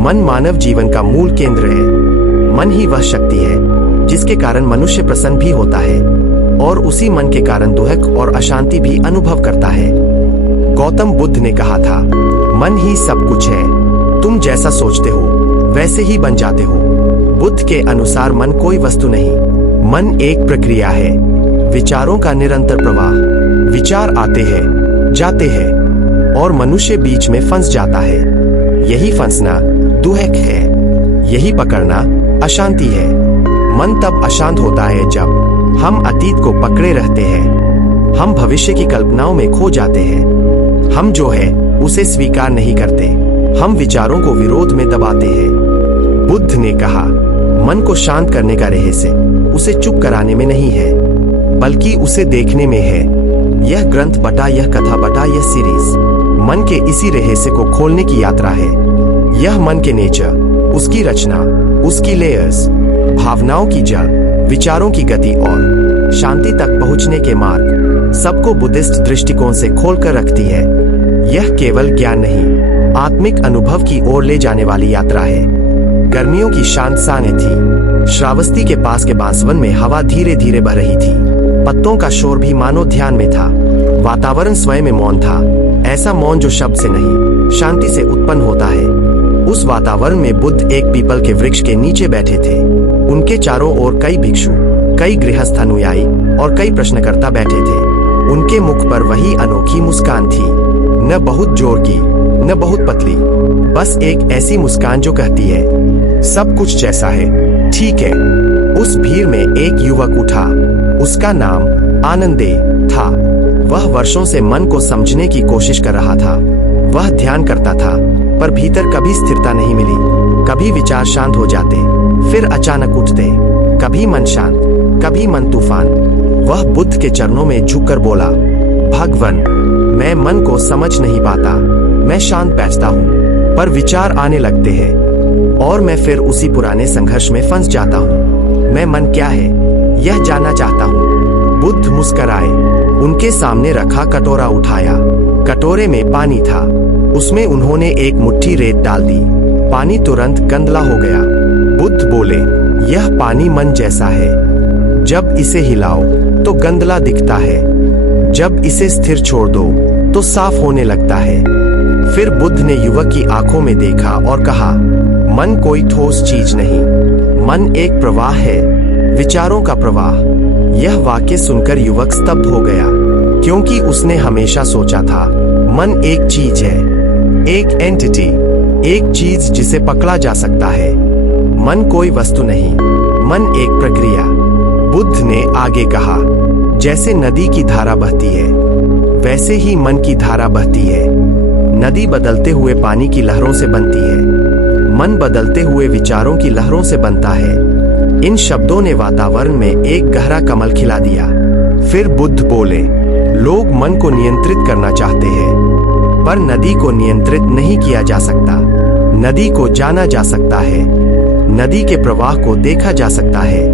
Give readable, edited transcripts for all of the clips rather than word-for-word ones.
मन मानव जीवन का मूल केंद्र है। मन ही वह शक्ति है जिसके कारण मनुष्य प्रसन्न भी होता है और उसी मन के कारण दुख और अशांति भी अनुभव करता है। गौतम बुद्ध ने कहा था, मन ही सब कुछ है, तुम जैसा सोचते हो वैसे ही बन जाते हो। बुद्ध के अनुसार मन कोई वस्तु नहीं, मन एक प्रक्रिया है, विचारों का निरंतर प्रवाह। विचार आते हैं, जाते हैं और मनुष्य बीच में फंस जाता है। यही फंसना दुख है, यही पकड़ना अशांति है। मन तब अशांत होता है जब हम अतीत को पकड़े रहते हैं, हम भविष्य की कल्पनाओं में खो जाते हैं, हम जो है उसे स्वीकार नहीं करते, हम विचारों को विरोध में दबाते हैं। बुद्ध ने कहा, मन को शांत करने का रहस्य उसे चुप कराने में नहीं है, बल्कि उसे देखने में है। यह ग्रंथ बटा यह कथा बटा यह सीरीज मन के इसी रहस्य को खोलने की यात्रा है। यह मन के नेचर, उसकी रचना, उसकी लेयर्स, भावनाओं की जड़, विचारों की गति और शांति तक पहुंचने के मार्ग सबको बुद्धिस्ट दृष्टिकोण से खोलकर रखती है। यह केवल ज्ञान नहीं, आत्मिक अनुभव की ओर ले जाने वाली यात्रा है। गर्मियों की शांत सांसें थी। श्रावस्ती के पास के बांसवन में हवा धीरे धीरे बह रही थी। पत्तों का शोर भी मानो ध्यान में था। वातावरण स्वयं में मौन था, ऐसा मौन जो शब्द से नहीं शांति से उत्पन्न होता है। उस वातावरण में बुद्ध एक पीपल के वृक्ष के नीचे बैठे थे। उनके चारों ओर कई भिक्षु, कई गृहस्थ अनुयायी और कई प्रश्नकर्ता बैठे थे। उनके मुख पर वही अनोखी मुस्कान थी, न बहुत जोर की, न बहुत पतली, बस एक ऐसी मुस्कान जो कहती है, सब कुछ जैसा है, ठीक है। उस भीड़ में एक युवक उठा। उसका नाम आनंदे था। वह वर्षों से मन को समझने की कोशिश कर रहा था। वह ध्यान करता था, पर भीतर कभी स्थिरता नहीं मिली। कभी विचार शांत हो जाते, फिर अचानक उठते। कभी मन शांत, कभी मन तूफान। वह बुद्ध के चरणों में झुककर बोला, भगवान, मैं मन को समझ नहीं पाता। मैं शांत बैठता हूँ, पर विचार आने लगते हैं और मैं फिर उसी पुराने संघर्ष में फंस जाता हूँ। मैं मन क्या है, यह जानना चाहता हूँ। बुद्ध मुस्कराए। उनके सामने रखा कटोरा उठाया। कटोरे में पानी था। उसमें उन्होंने एक मुट्ठी रेत डाल दी। पानी तुरंत गंदला हो गया। बुद्ध बोले, यह पानी मन जैसा है। जब इसे हिलाओ तो गंदला दिखता है, जब इसे स्थिर छोड़ दो तो साफ होने लगता है। फिर बुद्ध ने युवक की आंखों में देखा और कहा, मन कोई ठोस चीज नहीं, मन एक प्रवाह है, विचारों का प्रवाह। यह वाक्य सुनकर युवक स्तब्ध हो गया, क्योंकि उसने हमेशा सोचा था मन एक चीज है, एक एंटिटी, एक चीज जिसे पकड़ा जा सकता है। मन कोई वस्तु नहीं, मन एक प्रक्रिया। बुद्ध ने आगे कहा, जैसे नदी की धारा बहती है, वैसे ही मन की धारा बहती है। नदी बदलते हुए पानी की लहरों से बनती है, मन बदलते हुए विचारों की लहरों से बनता है। इन शब्दों ने वातावरण में एक गहरा कमल खिला दिया। फिर बुद्ध बोले, लोग मन को नियंत्रित करना चाहते हैं, पर नदी को नियंत्रित नहीं किया जा सकता। नदी को जाना जा सकता है, नदी के प्रवाह को देखा जा सकता है,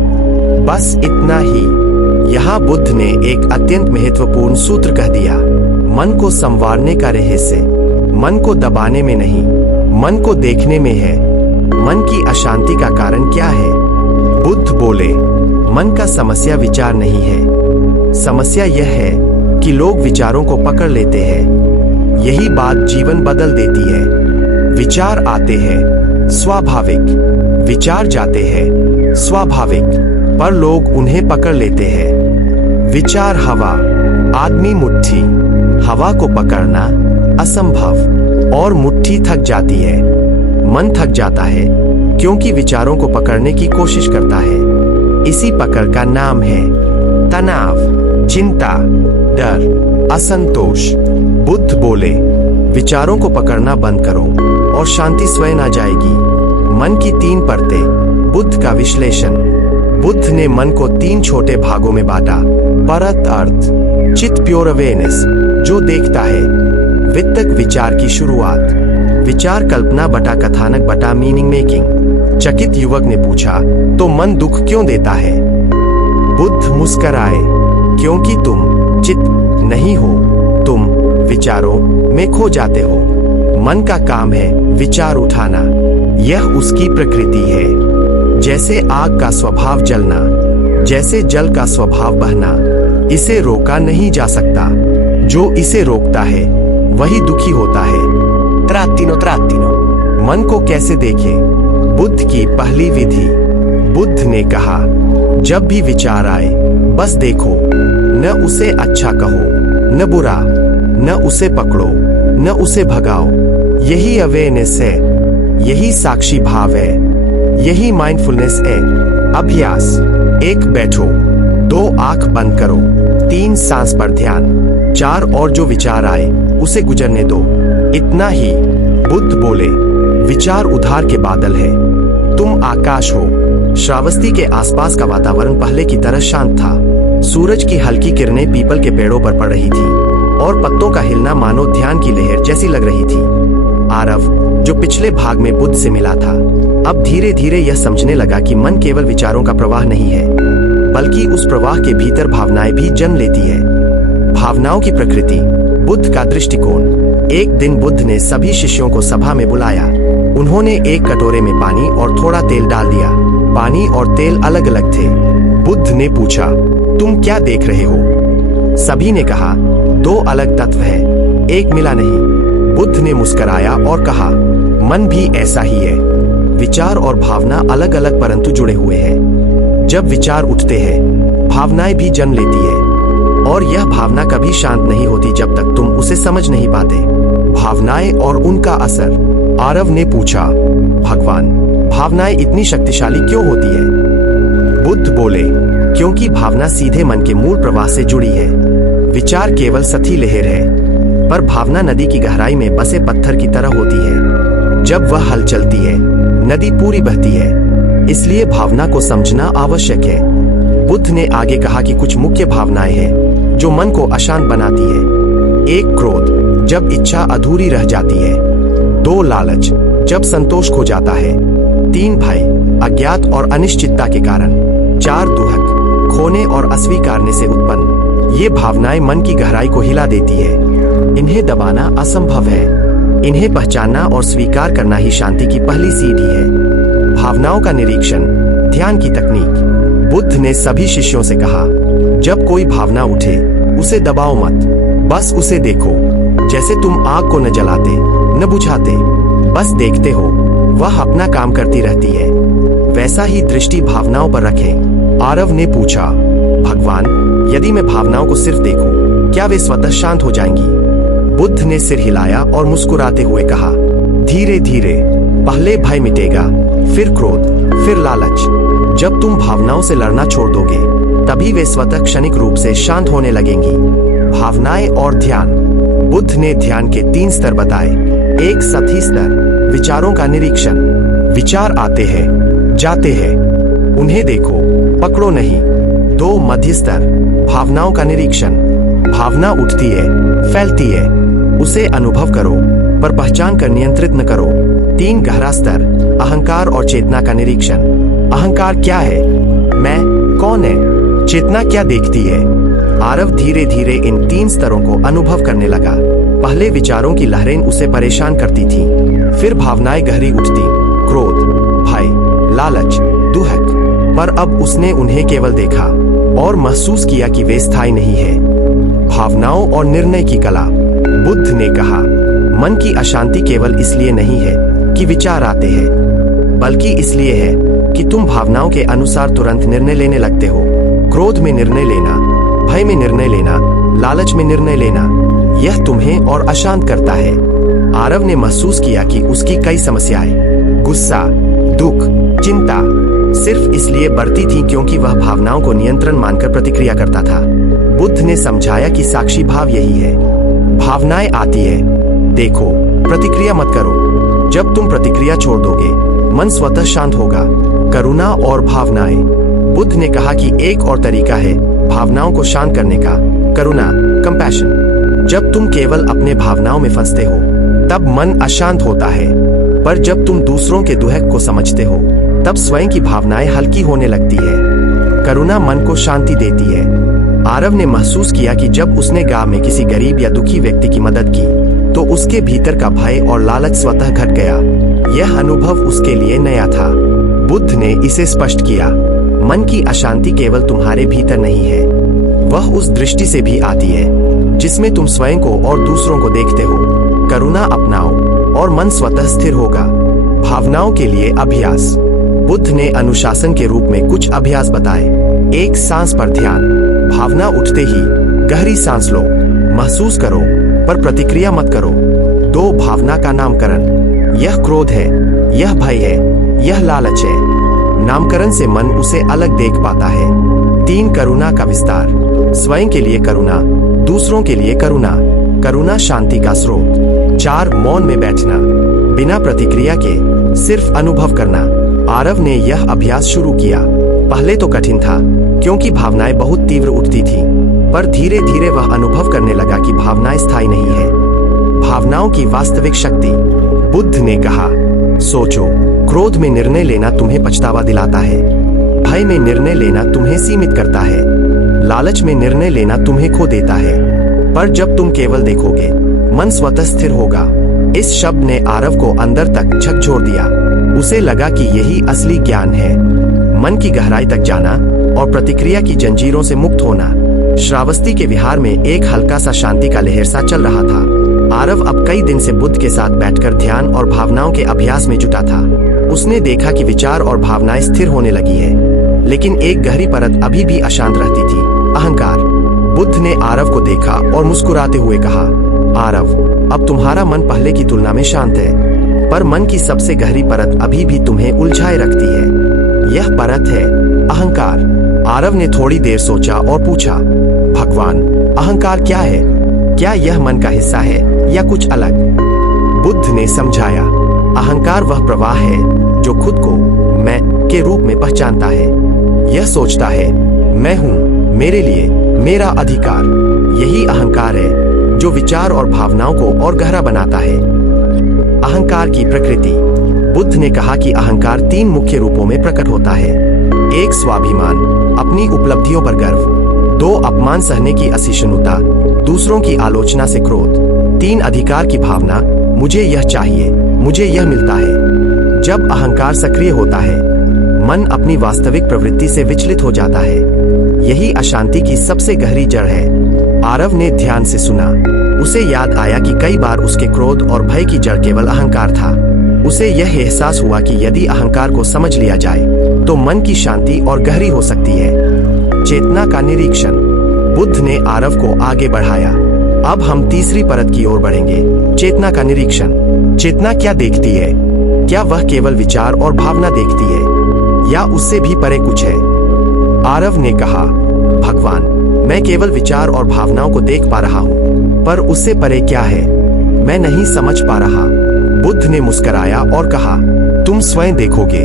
बस इतना ही। यहाँ बुद्ध ने एक अत्यंत महत्वपूर्ण सूत्र कह दिया, मन को संवारने का रहस्य मन को दबाने में नहीं, मन को देखने में है। मन की अशांति का कारण क्या है? बुद्ध बोले, मन का समस्या विचार नहीं है, समस्या यह है कि लोग विचारों को पकड़ लेते हैं। यही बात जीवन बदल देती है। विचार आते हैं, स्वाभाविक, विचार जाते हैं, स्वाभाविक, पर लोग उन्हें पकड़ लेते हैं। विचार हवा, आदमी मुट्ठी, हवा को पकड़ना असंभव, और मुट्ठी थक जाती है। मन थक जाता है क्योंकि विचारों को पकड़ने की कोशिश करता है। इसी पकड़ का नाम है तनाव, चिंता, डर, असंतोष। बुद्ध बोले, विचारों को पकड़ना बंद करो और शांति स्वयं आ जाएगी। मन की 3 परतें। बुद्ध का विश्लेषण। बुद्ध ने मन को 3 छोटे भागों में बांटा। परत अर्थ, चित्त प्योर अवेयरनेस, जो देखता है। वित्तक विचार की शुरुआत, विचार कल्पना बटा कथानक बटा मीनिंग मेकिंग। चकित युवक ने पूछा, तो मन दुख क्यों देता है? बुद्ध मुस्कराए, क्योंकि तुम चित्त नहीं हो, तुम विचारों में खो जाते हो। मन का काम है विचार उठाना। यह उसकी प्रकृति है। जैसे आग का स्वभाव जलना, जैसे जल का स्वभाव बहना, इसे रोका नहीं जा सकता। जो इसे रोकता है वही दुखी होता है। त्रात्तिनो मन को कैसे देखे? बुद्ध की पहली विधि। बुद्ध ने कहा, जब भी विचार आए बस देखो, न उसे अच्छा कहो न बुरा, न उसे पकड़ो न उसे भगाओ। यही अवेयरनेस है, यही साक्षी भाव है, यही माइंडफुलनेस है। अभ्यास। 1 बैठो, 2 आंख बंद करो, 3 सांस पर ध्यान, 4 और जो विचार आए उसे गुजरने दो। इतना ही। बुद्ध बोले, विचार उधार के बादल है, तुम आकाश हो। श्रावस्ती के आसपास का वातावरण पहले की तरह शांत था। सूरज की हल्की किरणें पीपल के पेड़ों पर पड़ रही थी और पत्तों का हिलना मानो ध्यान की लहर जैसी लग रही थी। आरव, जो पिछले भाग में बुद्ध से मिला था, अब धीरे धीरे यह समझने लगा कि मन केवल विचारों का प्रवाह नहीं है, बल्कि उस प्रवाह के भीतर भावनाएं भी जन्म लेती है। भावनाओं की प्रकृति। बुद्ध का दृष्टिकोण। एक दिन बुद्ध ने सभी शिष्यों को सभा में बुलाया। उन्होंने एक कटोरे में पानी और थोड़ा तेल डाल दिया। पानी और तेल अलग अलग थे। बुद्ध ने पूछा, तुम क्या देख रहे हो? सभी ने कहा, 2 अलग तत्व है, एक मिला नहीं। बुद्ध ने मुस्कुराया और कहा, मन भी ऐसा ही है। विचार और भावना अलग अलग परंतु जुड़े हुए हैं। जब विचार उठते हैं, भावनाएं भी जन्म लेती है, और यह भावना कभी शांत नहीं होती जब तक तुम उसे समझ नहीं पाते। भावनाएं और उनका असर। आरव ने पूछा, भगवान, भावनाएं इतनी शक्तिशाली क्यों होती है? बुद्ध बोले, क्योंकि भावना सीधे मन के मूल प्रवाह से जुड़ी है। विचार केवल सतही लहर है, पर भावना नदी की गहराई में बसे पत्थर की तरह होती है। जब वह हल चलती है, नदी पूरी बहती है। इसलिए भावना को समझना आवश्यक है। बुद्ध ने आगे कहा कि कुछ मुख्य भावनाएं हैं जो मन को अशांत बनाती है। 1 क्रोध, जब इच्छा अधूरी रह जाती है। 2 लालच, जब संतोष खो जाता है। 3 भय, अज्ञात और अनिश्चितता के कारण। 4 दुहक, खोने और अस्वीकारने से उत्पन्न। ये भावनाएं मन की गहराई को हिला देती है। इन्हें दबाना असंभव है। इन्हें पहचानना और स्वीकार करना ही शांति की पहली सीढ़ी है। भावनाओं का निरीक्षण। ध्यान की तकनीक। बुद्ध ने सभी शिष्यों से कहा, जब कोई भावना उठे उसे दबाओ मत, बस उसे देखो। जैसे तुम आग को न जलाते न बुझाते, बस देखते हो, वह अपना काम करती रहती है। वैसा ही दृष्टि भावनाओं पर रखें। आरव ने पूछा, भगवान, यदि मैं भावनाओं को सिर्फ देखूं, क्या वे स्वतः शांत हो जाएंगी? बुद्ध ने सिर हिलाया और मुस्कुराते हुए कहा, धीरे धीरे। पहले भय मिटेगा, फिर क्रोध, फिर लालच। जब तुम भावनाओं से लड़ना छोड़ दोगे, तभी वे स्वतः क्षणिक रूप से शांत होने लगेंगी। भावनाएं और ध्यान। बुद्ध ने ध्यान के 3 स्तर बताए। 1 सतही स्तर, विचारों का निरीक्षण। विचार आते हैं, जाते हैं, उन्हें देखो, पकड़ो नहीं। 2 मध्य स्तर, भावनाओं का निरीक्षण। भावना उठती है, फैलती है, उसे अनुभव करो, पर पहचान कर नियंत्रित न करो। 3 गहरा स्तर, अहंकार और चेतना का निरीक्षण। अहंकार क्या है? मैं कौन है? चेतना क्या देखती है? आरव धीरे धीरे इन 3 स्तरों को अनुभव करने लगा। पहले विचारों की लहरें उसे परेशान करती थीं, फिर भावनाएं गहरी उठती, क्रोध, भय, लालच, दुहक। पर अब उसने उन्हें केवल देखा और महसूस किया कि वे स्थायी नहीं है। भावनाओं और निर्णय की कला। बुद्ध ने कहा, मन की अशांति केवल इसलिए नहीं है कि विचार आते हैं, बल्कि इसलिए है कि तुम भावनाओं के अनुसार तुरंत निर्णय लेने लगते हो। क्रोध में निर्णय लेना, भय में निर्णय लेना, लालच में निर्णय लेना, यह तुम्हें और अशांत करता है। आरव ने महसूस किया कि उसकी कई समस्याएं, गुस्सा, दुख, चिंता सिर्फ इसलिए बढ़ती थीं क्योंकि वह भावनाओं को नियंत्रण मानकर प्रतिक्रिया करता था। बुद्ध ने समझाया कि साक्षी भाव यही है। भावनाएं आती है, देखो, प्रतिक्रिया मत करो। जब तुम प्रतिक्रिया छोड़ दोगे, मन स्वतः शांत होगा। करुणा और भावनाएं। बुद्ध ने कहा कि एक और तरीका है भावनाओं को शांत करने का, करुणा, कंपैशन। जब तुम केवल अपने भावनाओं में फंसते हो, तब मन अशांत होता है, पर जब तुम दूसरों के दुहक को समझते हो, तब स्वयं की भावनाएं हल्की होने लगती है। करुणा मन को शांति देती है। आरव ने महसूस किया कि जब उसने गांव में किसी गरीब या दुखी व्यक्ति की मदद की, तो उसके भीतर का भय और लालच स्वतः घट गया। यह अनुभव उसके लिए नया था। बुद्ध ने इसे स्पष्ट किया, मन की अशांति केवल तुम्हारे भीतर नहीं है, वह उस दृष्टि से भी आती है जिसमें तुम स्वयं को और दूसरों को देखते हो। करुणा अपनाओ और मन स्वतः स्थिर होगा। भावनाओं के लिए अभ्यास। बुद्ध ने अनुशासन के रूप में कुछ अभ्यास बताए। 1 सांस पर ध्यान। भावना उठते ही गहरी सांस लो, महसूस करो पर प्रतिक्रिया मत करो। 2 भावना का नामकरण। यह क्रोध है, यह भय है, यह लालच है। नामकरण से मन उसे अलग देख पाता है। 3 करुणा का विस्तार। स्वयं के लिए करुणा, दूसरों के लिए करुणा। करुणा शांति का स्रोत। 4 मौन में बैठना, बिना प्रतिक्रिया के सिर्फ अनुभव करना। आरव ने यह अभ्यास शुरू किया। पहले तो कठिन था क्योंकि भावनाएं बहुत तीव्र उठती थीं, पर धीरे धीरे वह अनुभव करने लगा कि भावनाएं स्थायी नहीं है। भावनाओं की वास्तविक शक्ति। बुद्ध ने कहा, सोचो, क्रोध में निर्णय लेना तुम्हें पछतावा दिलाता है, भय में निर्णय लेना तुम्हें सीमित करता है, लालच में निर्णय लेना तुम्हें खो देता है। पर जब तुम केवल देखोगे, मन स्वतः स्थिर होगा। इस शब्द ने आरव को अंदर तक झकझोर दिया। उसे लगा कि यही असली ज्ञान है, मन की गहराई तक जाना और प्रतिक्रिया की जंजीरों से मुक्त होना। श्रावस्ती के विहार में एक हल्का सा शांति का लहर सा चल रहा था। आरव अब कई दिन से बुद्ध के साथ बैठकर ध्यान और भावनाओं के अभ्यास में जुटा था। उसने देखा कि विचार और भावनाएं स्थिर होने लगी है, लेकिन एक गहरी परत अभी भी अशांत रहती थी, अहंकार। बुद्ध ने आरव को देखा और मुस्कुराते हुए कहा, आरव, अब तुम्हारा मन पहले की तुलना में शांत है, पर मन की सबसे गहरी परत अभी भी तुम्हें उलझाए रखती है। यह परत है अहंकार। आरव ने थोड़ी देर सोचा और पूछा, भगवान, अहंकार क्या है? क्या यह मन का हिस्सा है या कुछ अलग? बुद्ध ने समझाया, अहंकार वह प्रवाह है जो खुद को मैं के रूप में पहचानता है। यह सोचता है, मैं हूँ, मेरे लिए, मेरा अधिकार। यही अहंकार है जो विचार और भावनाओं को और गहरा बनाता है। अहंकार की प्रकृति। बुद्ध ने कहा कि अहंकार 3 मुख्य रूपों में प्रकट होता है। 1 स्वाभिमान, अपनी उपलब्धियों पर गर्व। 2 अपमान सहने की असहिष्णुता, दूसरों की आलोचना से क्रोध। 3 अधिकार की भावना, मुझे यह चाहिए, मुझे यह मिलता है। जब अहंकार सक्रिय होता है, मन अपनी वास्तविक प्रवृत्ति से विचलित हो जाता है। यही अशांति की सबसे गहरी जड़ है। आरव ने ध्यान से सुना। उसे याद आया कि कई बार उसके क्रोध और भय की जड़ केवल अहंकार था। उसे यह एहसास हुआ कि यदि अहंकार को समझ लिया जाए तो मन की शांति और गहरी हो सकती है। चेतना का निरीक्षण। बुद्ध ने आरव को आगे बढ़ाया। अब हम तीसरी परत की ओर बढ़ेंगे, चेतना का निरीक्षण। चेतना क्या देखती है? क्या वह केवल विचार और भावना देखती है या उससे भी परे कुछ है? आरव ने कहा, भगवान, मैं केवल विचार और भावनाओं को देख पा रहा हूँ, पर उससे परे क्या है, मैं नहीं समझ पा रहा। बुद्ध ने मुस्कुराया और कहा, तुम स्वयं देखोगे।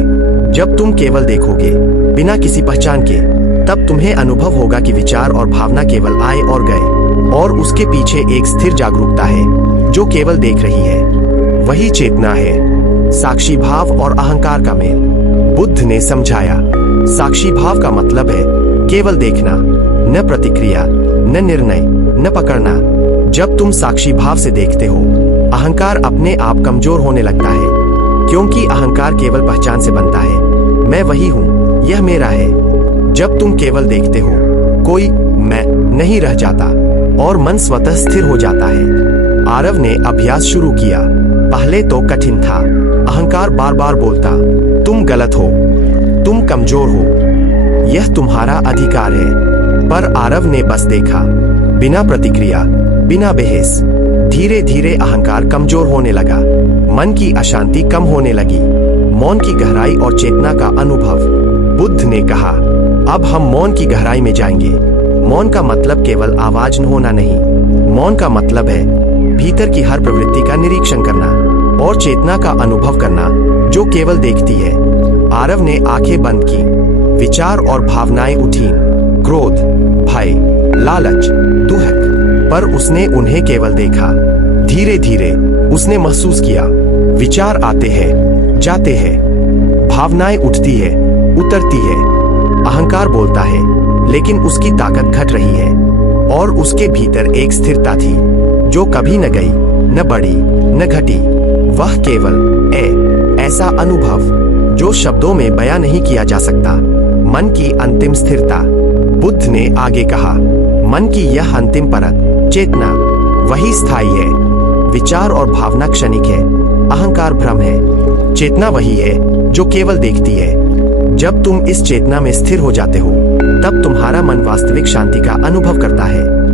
जब तुम केवल देखोगे, बिना किसी पहचान के, तब तुम्हें अनुभव होगा कि विचार और भावना केवल आए और गए, और उसके पीछे एक स्थिर जागरूकता है जो केवल देख रही है। वही चेतना है। साक्षी भाव और अहंकार का मेल। बुद्ध ने समझाया, साक्षी भाव का मतलब है केवल देखना, न प्रतिक्रिया, न निर्णय, न पकड़ना। जब तुम साक्षी भाव से देखते हो, अहंकार अपने आप कमजोर होने लगता है, क्योंकि अहंकार केवल पहचान से बनता है। मैं वही हूँ, यह मेरा है। जब तुम केवल देखते हो, कोई मैं नहीं रह जाता और मन स्वतः स्थिर हो जाता है। आरव ने अभ्यास शुरू किया। पहले तो कठिन था। अहंकार बार बार बोलता, तुम गलत हो, तुम कमजोर हो, यह तुम्हारा अधिकार है। पर आरव ने बस देखा, बिना प्रतिक्रिया, बिना बहस। धीरे धीरे अहंकार कमजोर होने लगा, मन की अशांति कम होने लगी, मौन की गहराई और चेतना का अनुभव। बुद्ध ने कहा, अब हम मौन की गहराई में जाएंगे। मौन का मतलब केवल आवाज न होना नहीं, मौन का मतलब है भीतर की हर प्रवृत्ति का निरीक्षण करना और चेतना का अनुभव करना जो केवल देखती है। आरव ने आंखें बंद की। विचार और भावनाएं उठी, क्रोध, भय, लालच, दुहक, पर उसने उन्हें केवल देखा। धीरे धीरे उसने महसूस किया, विचार आते हैं, जाते हैं, भावनाएं उठती है, उतरती है, अहंकार बोलता है, लेकिन उसकी ताकत घट रही है, और उसके भीतर एक स्थिरता थी जो कभी न गई, न बढ़ी, न घटी। वह केवल ऐसा अनुभव जो शब्दों में बयां नहीं किया जा सकता। मन की अंतिम स्थिरता। बुद्ध ने आगे कहा, मन की यह अंतिम परत, चेतना, वही स्थायी है। विचार और भावना क्षणिक है, अहंकार भ्रम है। चेतना वही है जो केवल देखती है। जब तुम इस चेतना में स्थिर हो जाते हो, तब तुम्हारा मन वास्तविक शांति का अनुभव करता है।